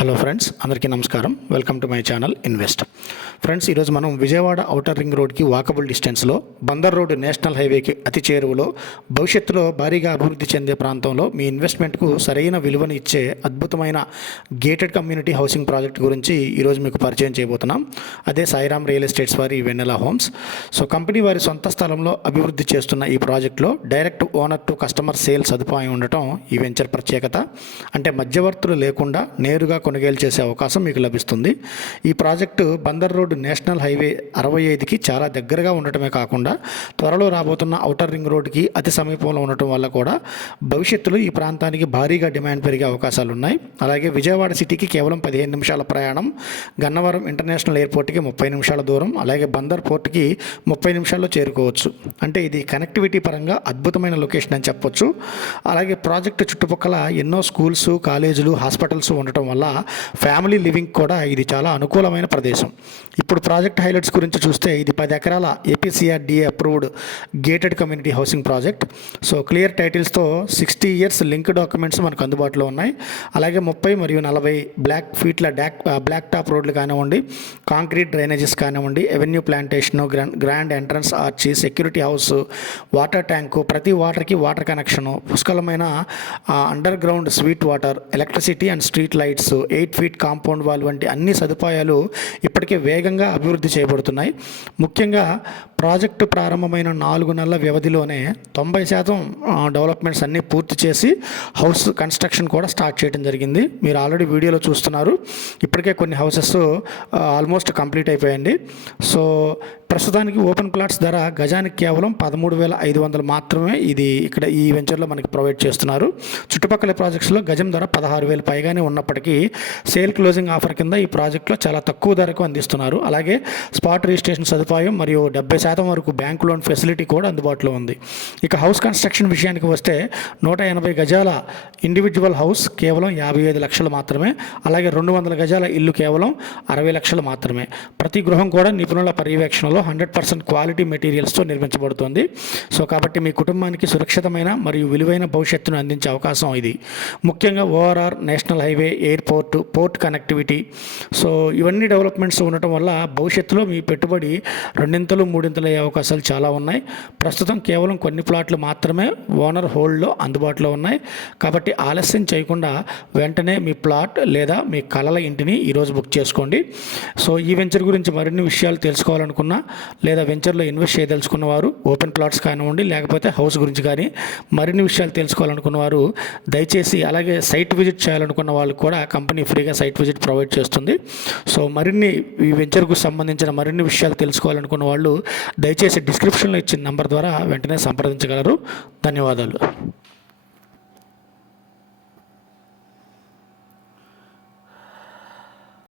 Hello friends, అందరికీ నమస్కారం. Welcome to my channel invest. Friends, ఈరోజు మనం విజయవాడ ఔటర్ రింగ్ రోడ్కి వాకబుల్ డిస్టెన్స్లో బందర్ రోడ్ నేషనల్ హైవేకి అతి చేరువలో భవిష్యత్తులో భారీగా అభివృద్ధి చెందే ప్రాంతంలో మీ ఇన్వెస్ట్మెంట్కు సరైన విలువను ఇచ్చే అద్భుతమైన గేటెడ్ కమ్యూనిటీ హౌసింగ్ ప్రాజెక్ట్ గురించి ఈరోజు మీకు పరిచయం చేయబోతున్నాం. అదే సాయిరామ్ రియల్ ఎస్టేట్స్ వారి వెన్నెల హోమ్స్. సో కంపెనీ వారి సొంత స్థలంలో అభివృద్ధి చేస్తున్న ఈ ప్రాజెక్టులో direct owner to customer sale సదుపాయం ఉండటం ఈ వెంచర్ ప్రత్యేకత. అంటే మధ్యవర్తులు లేకుండా నేరుగా కొనుగోలు చేసే అవకాశం మీకు లభిస్తుంది. ఈ project Bandar road national highway 65కి చాలా దగ్గరగా ఉండటమే కాకుండా త్వరలో రాబోతున్న ఔటర్ రింగ్ రోడ్కి అతి సమీపంలో ఉండటం వల్ల కూడా భవిష్యత్తులో ఈ ప్రాంతానికి భారీగా డిమాండ్ పెరిగే అవకాశాలు ఉన్నాయి. అలాగే విజయవాడ సిటీకి కేవలం 15 నిమిషాల ప్రయాణం, గన్నవరం ఇంటర్నేషనల్ ఎయిర్పోర్ట్కి 30 నిమిషాల దూరం, అలాగే బందర్ పోర్ట్కి 30 నిమిషాల్లో చేరుకోవచ్చు. అంటే ఇది కనెక్టివిటీ పరంగా అద్భుతమైన లొకేషన్ అని చెప్పొచ్చు. అలాగే ప్రాజెక్టు చుట్టుపక్కల ఎన్నో స్కూల్స్, కాలేజీలు, హాస్పిటల్స్ ఉండటం వల్ల ఫ్యామిలీ లివింగ్ కూడా ఇది చాలా అనుకూలమైన ప్రదేశం. ఇప్పుడు ప్రాజెక్ట్ హైలైట్స్ గురించి చూస్తే ఇది 10 ఎకరాల APCRDA approved gated community housing project. So clear టైటిల్స్తో 60 ఇయర్స్ లింక్ డాక్యుమెంట్స్ మనకు అందుబాటులో ఉన్నాయి. అలాగే 30 మరియు 40 బ్లాక్ ఫీట్ల బ్లాక్ టాప్ రోడ్లు కానివ్వండి, కాంక్రీట్ డ్రైనేజెస్ కానివ్వండి, avenue plantation, grand entrance arch, security house, water tank, ప్రతి వాటర్కి వాటర్ కనెక్షను, పుష్కలమైన underground sweet water, electricity and street lights, 8 feet compound wall వంటి అన్ని సదుపాయాలు ఇప్పటికే వేగంగా అభివృద్ధి చేయబడుతున్నాయి. ముఖ్యంగా ప్రాజెక్టు ప్రారంభమైన 4 నెలల వ్యవధిలోనే 90% డెవలప్మెంట్స్ అన్నీ పూర్తి చేసి హౌస్ కన్స్ట్రక్షన్ కూడా స్టార్ట్ చేయడం జరిగింది. మీరు ఆల్రెడీ వీడియోలో చూస్తున్నారు. ఇప్పటికే కొన్ని హౌసెస్ ఆల్మోస్ట్ కంప్లీట్ అయిపోయాయండి. సో ప్రస్తుతానికి ఓపెన్ ప్లాట్స్ ధర గజానికి కేవలం 13,500 మాత్రమే ఇది ఇక్కడ ఈ వెంచర్లో మనకి ప్రొవైడ్ చేస్తున్నారు. చుట్టుపక్కల ప్రాజెక్ట్స్లో గజం ధర 16,000 పైగానే ఉన్నప్పటికీ సేల్ క్లోజింగ్ ఆఫర్ కింద ఈ ప్రాజెక్ట్లో చాలా తక్కువ ధరకు అందిస్తున్నారు. అలాగే స్పాట్ రిజిస్ట్రేషన్ సదుపాయం మరియు 70% వరకు బ్యాంక్ లోన్ ఫెసిలిటీ కూడా అందుబాటులో ఉంది. ఇక హౌస్ కన్స్ట్రక్షన్ విషయానికి వస్తే 180 గజాల ఇండివిజువల్ హౌస్ కేవలం 55 లక్షలు మాత్రమే. అలాగే 200 గజాల ఇల్లు కేవలం 60 లక్షలు మాత్రమే. ప్రతి గృహం కూడా నిపుణుల పర్యవేక్షణలో 100% క్వాలిటీ మెటీరియల్స్తో నిర్మించబడుతుంది. సో కాబట్టి మీ కుటుంబానికి సురక్షితమైన మరియు విలువైన భవిష్యత్తును అందించే అవకాశం ఇది. ముఖ్యంగా ORR, national highway, airport, port connectivity, so ఇవన్నీ డెవలప్మెంట్స్ ఉండటం వల్ల భవిష్యత్తులో మీ పెట్టుబడి 2 3 అయ్యే అవకాశాలు చాలా ఉన్నాయి. ప్రస్తుతం కేవలం కొన్ని ప్లాట్లు మాత్రమే ఓనర్ హోల్డ్లో అందుబాటులో ఉన్నాయి. కాబట్టి ఆలస్యం చేయకుండా వెంటనే మీ ప్లాట్ లేదా మీ కలల ఇంటిని ఈరోజు బుక్ చేసుకోండి. సో ఈ వెంచర్ గురించి మరిన్ని విషయాలు తెలుసుకోవాలనుకున్నా లేదా వెంచర్లో ఇన్వెస్ట్ చేయదలుచుకున్న వారు, ఓపెన్ ప్లాట్స్ కానివ్వండి లేకపోతే హౌస్ గురించి కానీ మరిన్ని విషయాలు తెలుసుకోవాలనుకున్న వారు దయచేసి, అలాగే సైట్ విజిట్ చేయాలనుకున్న వాళ్ళు కూడా కంపెనీ ఫ్రీగా సైట్ విజిట్ ప్రొవైడ్ చేస్తుంది. సో మరిన్ని ఈ వెంచర్కు సంబంధించిన మరిన్ని విషయాలు తెలుసుకోవాలనుకున్న వాళ్ళు దయచేసి డిస్క్రిప్షన్లో ఇచ్చిన నంబర్ ద్వారా వెంటనే సంప్రదించగలరు. ధన్యవాదాలు.